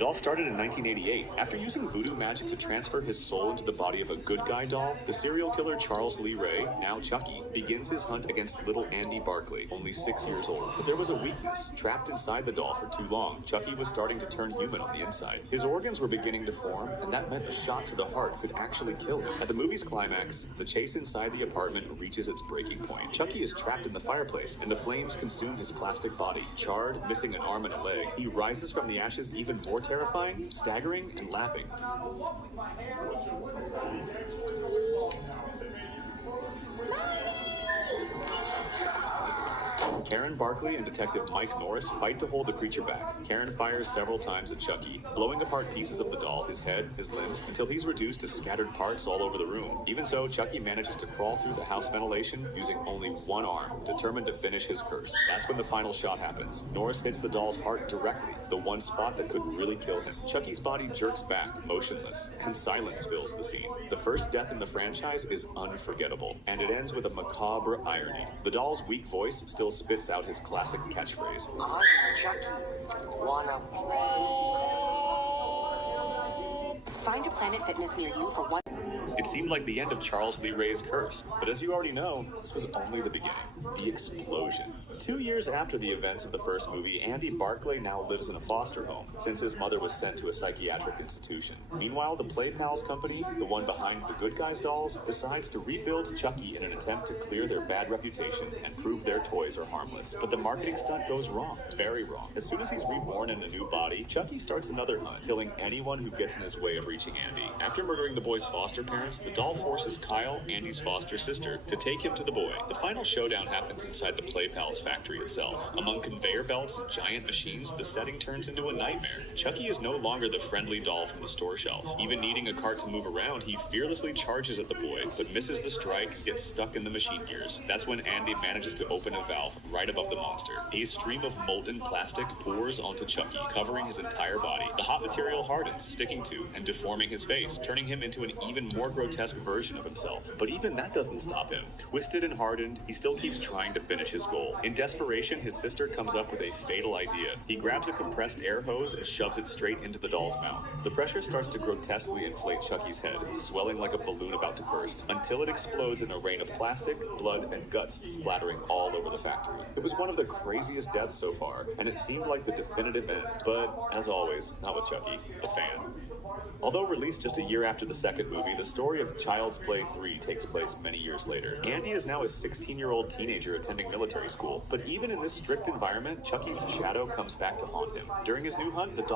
It all started in 1988. After using voodoo magic to transfer his soul into the body of a good guy doll, the serial killer Charles Lee Ray, now Chucky, begins his hunt against little Andy Barkley, only 6 years old. But there was a weakness. Trapped inside the doll for too long, Chucky was starting to turn human on the inside. His organs were beginning to form, and that meant a shot to the heart could actually kill him. At the movie's climax, the chase inside the apartment reaches its breaking point. Chucky is trapped in the fireplace, and the flames consume his plastic body. Charred, missing an arm and a leg, he rises from the ashes even more terrifying, staggering, and laughing. Karen Barkley and Detective Mike Norris fight to hold the creature back. Karen fires several times at Chucky, blowing apart pieces of the doll, his head, his limbs, until he's reduced to scattered parts all over the room. Even so, Chucky manages to crawl through the house ventilation using only one arm, determined to finish his curse. That's when the final shot happens. Norris hits the doll's heart directly, the one spot that could really kill him. Chucky's body jerks back, motionless, and silence fills the scene. The first death in the franchise is unforgettable, and it ends with a macabre irony. The doll's weak voice still spits out his classic catchphrase. I'm Chucky. Wanna play? Find a Planet Fitness near you for one. It seemed like the end of Charles Lee Ray's curse, but as you already know, this was only the beginning. The explosion. 2 years after the events of the first movie, Andy Barkley now lives in a foster home, since his mother was sent to a psychiatric institution. Meanwhile, the Play Pals company, the one behind the Good Guys dolls, decides to rebuild Chucky in an attempt to clear their bad reputation and prove their toys are harmless. But the marketing stunt goes wrong, very wrong. As soon as he's reborn in a new body, Chucky starts another hunt, killing anyone who gets in his way of reaching Andy. After murdering the boy's foster parents, the doll forces Kyle, Andy's foster sister, to take him to the boy. The final showdown happens inside the Play Pals factory itself. Among conveyor belts and giant machines, the setting turns into a nightmare. Chucky is no longer the friendly doll from the store shelf. Even needing a cart to move around, he fearlessly charges at the boy, but misses the strike, gets stuck in the machine gears. That's when Andy manages to open a valve right above the monster. A stream of molten plastic pours onto Chucky, covering his entire body. The hot material hardens, sticking to and deforming his face, turning him into an even more grotesque version of himself. But even that doesn't stop him. Twisted and hardened, he still keeps trying to finish his goal. In desperation, his sister comes up with a fatal idea. He grabs a compressed air hose and shoves it straight into the doll's mouth. The pressure starts to grotesquely inflate Chucky's head, swelling like a balloon about to burst, until it explodes in a rain of plastic, blood, and guts splattering all over the factory. It was one of the craziest deaths so far, and it seemed like the definitive end. But, as always, not with Chucky, the fan. Although released just a year after the second movie, the story of Child's Play 3 takes place many years later. Andy is now a 16-year-old teenager attending military school, but even in this strict environment, Chucky's shadow comes back to haunt him. During his new hunt, the doll